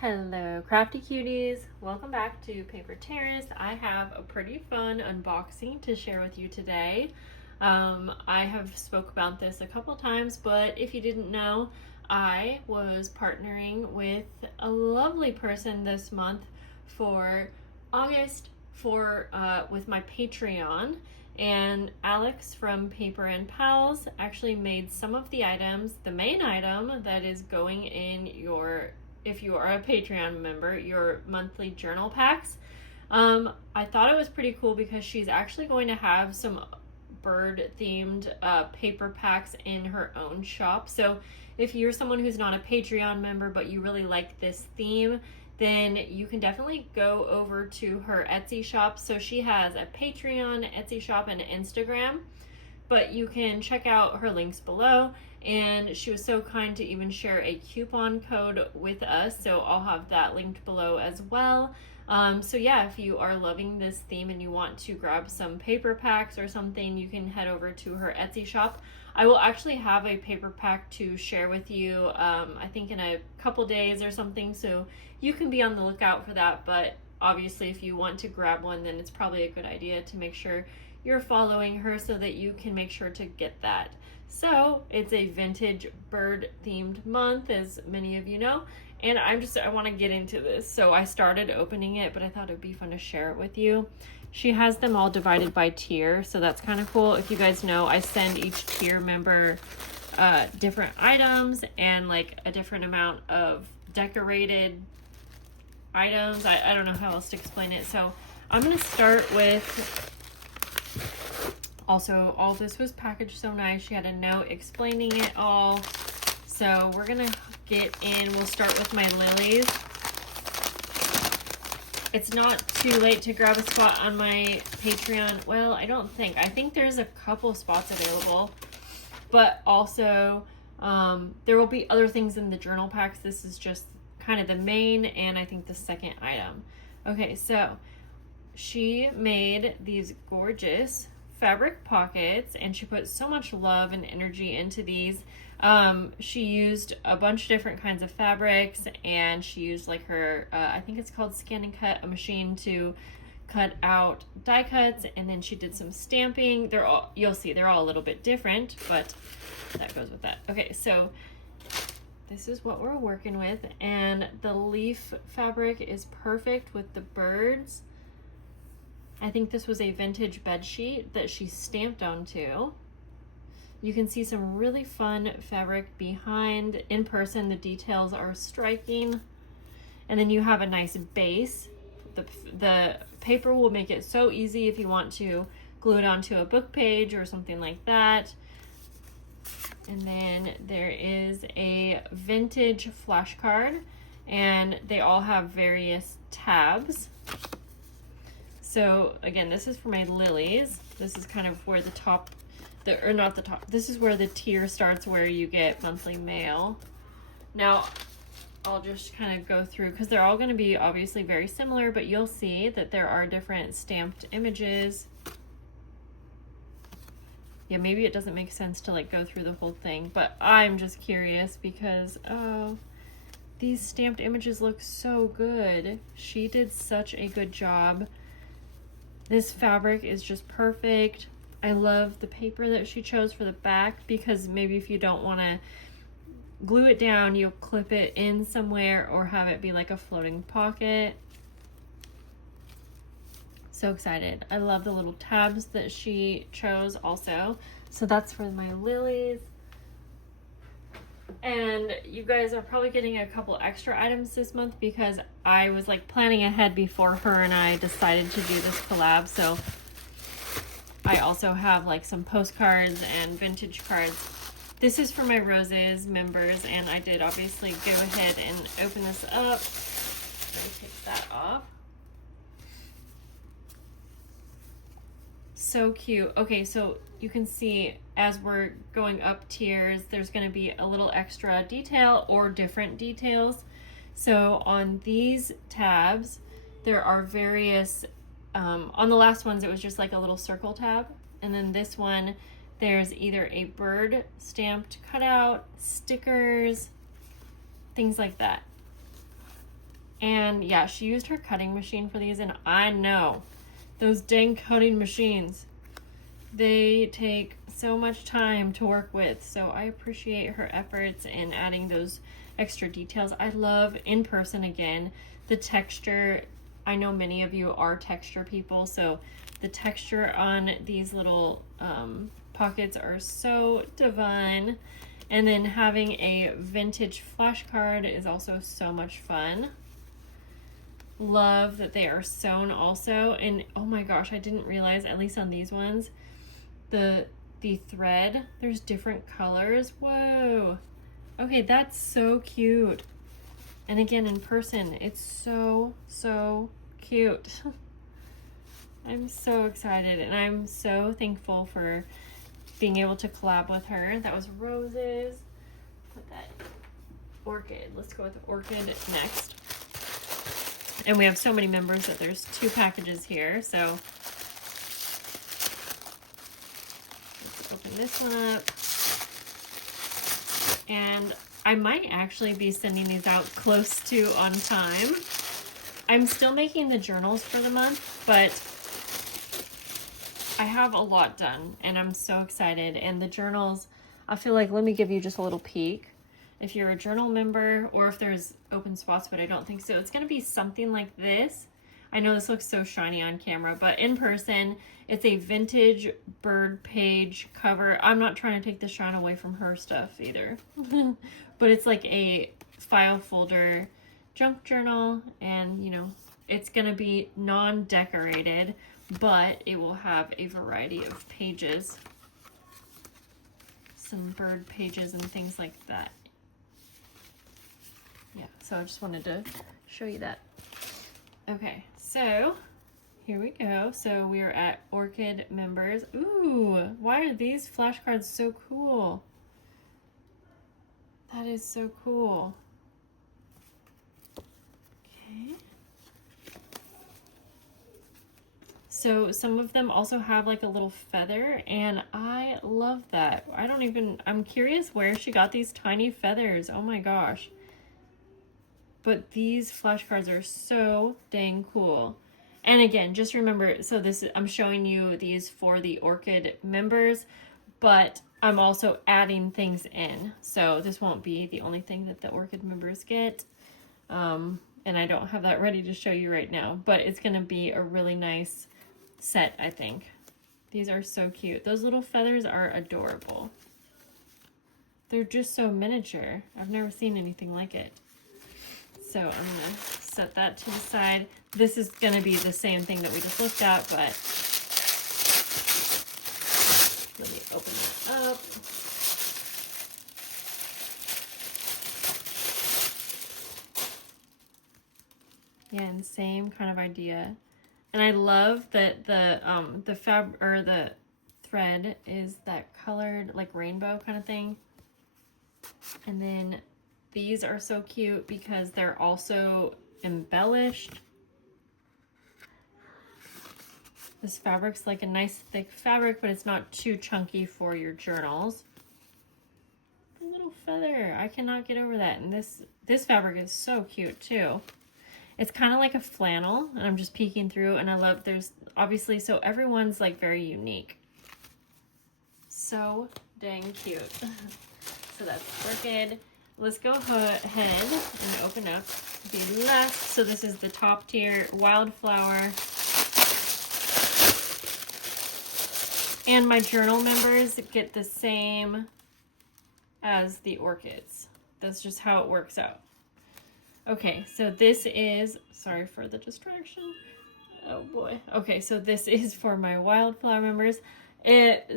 Hello crafty cuties, welcome back to Paper Terrace. I have a pretty fun unboxing to share with you today. I have spoke about this a couple times, but if you didn't know, I was partnering with a lovely person this month for August with my Patreon, and Alex from Paper and Pals actually made some of the items, the main item that is going in your, if you are a Patreon member, your monthly journal packs. I thought it was pretty cool because she's actually going to have some bird themed paper packs in her own shop. So if you're someone who's not a Patreon member but you really like this theme, then you can definitely go over to her Etsy shop. So she has a Patreon, Etsy shop, and Instagram, but you can check out her links below. And she was so kind to even share a coupon code with us, so I'll have that linked below as well. So yeah, if you are loving this theme and you want to grab some paper packs or something, you can head over to her Etsy shop. I will actually have a paper pack to share with you, I think in a couple days or something, so you can be on the lookout for that. But obviously if you want to grab one, then it's probably a good idea to make sure you're following her so that you can make sure to get that. So it's a vintage bird themed month, as many of you know, and I want to get into this. So I started opening it, but I thought it'd be fun to share it with you. She has them all divided by tier, so that's kind of cool. If you guys know, I send each tier member different items and like a different amount of decorated items. I don't know how else to explain it. So I'm going to start with, also, all this was packaged so nice. She had a note explaining it all. So we're gonna get in. We'll start with my Lilies. It's not too late to grab a spot on my Patreon. Well, I don't think. I think there's a couple spots available. But also, there will be other things in the journal packs. This is just kind of the main and I think the second item. Okay, so she made these gorgeous fabric pockets, and she put so much love and energy into these. She used a bunch of different kinds of fabrics, and she used like her I think it's called Scan and Cut, a machine to cut out die cuts, and then she did some stamping. They're all, you'll see they're all a little bit different, but that goes with that. Okay, so this is what we're working with, and the leaf fabric is perfect with the birds. I think this was a vintage bed sheet that she stamped onto. You can see some really fun fabric behind. In person, the details are striking. And then you have a nice base. The paper will make it so easy if you want to glue it onto a book page or something like that. And then there is a vintage flashcard, and they all have various tabs. So again, this is for my Lilies. This is kind of where the top, or not the top, this is where the tier starts, where you get monthly mail. Now, I'll just kind of go through, because they're all going to be obviously very similar, but you'll see that there are different stamped images. Yeah, maybe it doesn't make sense to like go through the whole thing, but I'm just curious because, oh, these stamped images look so good. She did such a good job. This fabric is just perfect. I love the paper that she chose for the back, because maybe if you don't want to glue it down, you'll clip it in somewhere or have it be like a floating pocket. So excited. I love the little tabs that she chose also. So that's for my Lilies. And you guys are probably getting a couple extra items this month because I was like planning ahead before her and I decided to do this collab. So I also have like some postcards and vintage cards. This is for my Roses members, and I did obviously go ahead and open this up. Let me take that off. So cute. Okay, so you can see as we're going up tiers, there's going to be a little extra detail or different details. So on these tabs, there are various, on the last ones, it was just like a little circle tab. And then this one, there's either a bird stamped cutout, stickers, things like that. And yeah, she used her cutting machine for these, and I know those dang cutting machines, they take so much time to work with. So I appreciate her efforts in adding those extra details. I love in person again, the texture. I know many of you are texture people, so the texture on these little pockets are so divine. And then having a vintage flashcard is also so much fun. Love that they are sewn also. And oh my gosh, I didn't realize, at least on these ones, the thread, there's different colors. Whoa. Okay, that's so cute. And again, in person, it's so cute. I'm so excited, and I'm so thankful for being able to collab with her. That was roses. Put that orchid. Let's go with orchid next. And we have so many members that there's 2 packages here. So let's open this one up. And I might actually be sending these out close to on time. I'm still making the journals for the month, but I have a lot done and I'm so excited. And the journals, I feel like, let me give you just a little peek. If you're a journal member, or if there's open spots, but I don't think so, it's going to be something like this. I know this looks so shiny on camera, but in person, it's a vintage bird page cover. I'm not trying to take the shine away from her stuff either. But it's like a file folder junk journal, and you know, it's going to be non-decorated, but it will have a variety of pages. Some bird pages and things like that. Yeah, so I just wanted to show you that. Okay, so here we go. So we are at Orchid members. Ooh, why are these flashcards so cool? That is so cool. Okay. So some of them also have like a little feather, and I love that. I'm curious where she got these tiny feathers. Oh my gosh. But these flashcards are so dang cool. And again, just remember, so I'm showing you these for the Orchid members, but I'm also adding things in. So this won't be the only thing that the Orchid members get. And I don't have that ready to show you right now, but it's going to be a really nice set, I think. These are so cute. Those little feathers are adorable. They're just so miniature. I've never seen anything like it. So I'm going to set that to the side. This is going to be the same thing that we just looked at, but let me open that up. Yeah, and same kind of idea. And I love that the thread is that colored, like rainbow kind of thing. And then these are so cute because they're also embellished. This fabric's like a nice thick fabric, but it's not too chunky for your journals. The little feather, I cannot get over that. And this fabric is so cute too. It's kind of like a flannel, and I'm just peeking through, and I love, there's obviously, so everyone's like very unique. So dang cute. So that's Orchid. Let's go ahead and open up the last. So this is the top tier, Wildflower. And my journal members get the same as the Orchids. That's just how it works out. Okay, so this is, sorry for the distraction. Oh boy. Okay, so this is for my Wildflower members.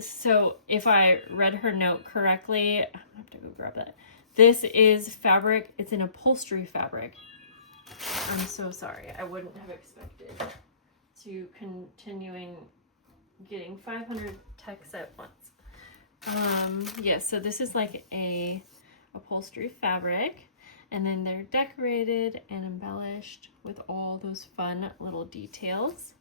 So if I read her note correctly, I'm gonna have to go grab that. This is fabric, it's an upholstery fabric. I'm so sorry, I wouldn't have expected to continuing getting 500 texts at once. Yeah, so this is like a upholstery fabric, and then they're decorated and embellished with all those fun little details.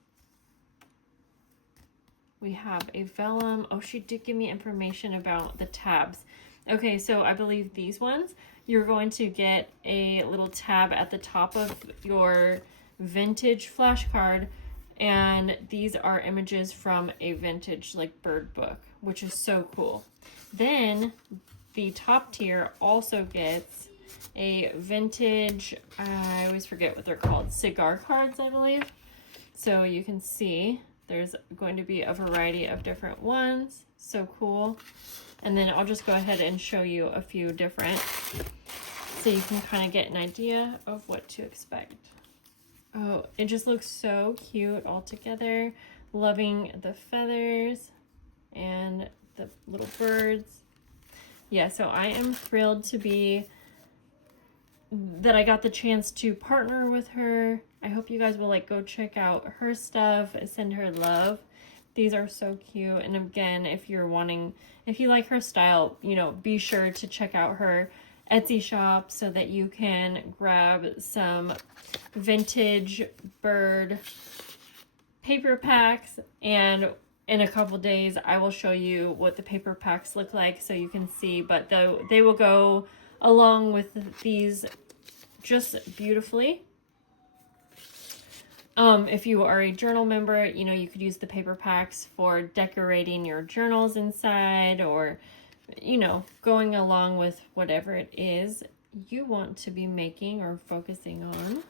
We have a vellum. Oh, she did give me information about the tabs. Okay, so I believe these ones, you're going to get a little tab at the top of your vintage flashcard, and these are images from a vintage like bird book, which is so cool. Then the top tier also gets a vintage, I always forget what they're called, cigar cards, I believe. So you can see there's going to be a variety of different ones. So cool. And then I'll just go ahead and show you a few different, so you can kind of get an idea of what to expect. Oh, it just looks so cute all together. Loving the feathers and the little birds. Yeah, so I am thrilled that I got the chance to partner with her. I hope you guys will like go check out her stuff, send her love. These are so cute. And again, if you like her style, you know, be sure to check out her Etsy shop so that you can grab some vintage bird paper packs. And in a couple days, I will show you what the paper packs look like so you can see, but they will go along with these just beautifully. If you are a journal member, you know, you could use the paper packs for decorating your journals inside, or, you know, going along with whatever it is you want to be making or focusing on.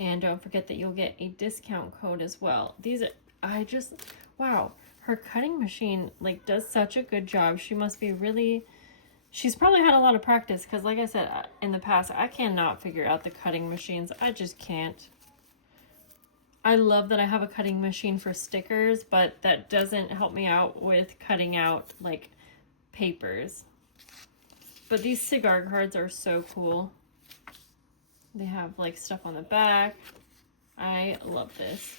And don't forget that you'll get a discount code as well. These are, wow, her cutting machine like does such a good job. She must be really, she's probably had a lot of practice, because like I said in the past, I cannot figure out the cutting machines. I just can't. I love that I have a cutting machine for stickers, but that doesn't help me out with cutting out like papers. But these cigar cards are so cool. They have like stuff on the back. I love this.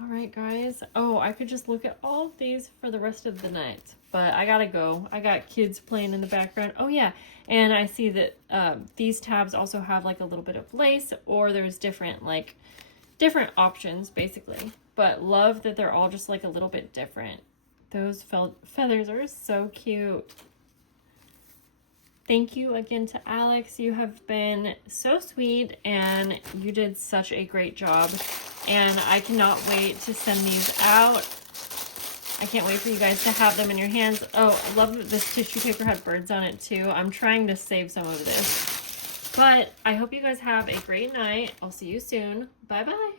All right, guys. Oh, I could just look at all of these for the rest of the night, but I gotta go. I got kids playing in the background. Oh yeah, and I see that these tabs also have like a little bit of lace, or there's different options basically. But love that they're all just like a little bit different. Those feathers are so cute. Thank you again to Alex. You have been so sweet and you did such a great job. And I cannot wait to send these out. I can't wait for you guys to have them in your hands. Oh, I love that this tissue paper had birds on it too. I'm trying to save some of this. But I hope you guys have a great night. I'll see you soon. Bye-bye.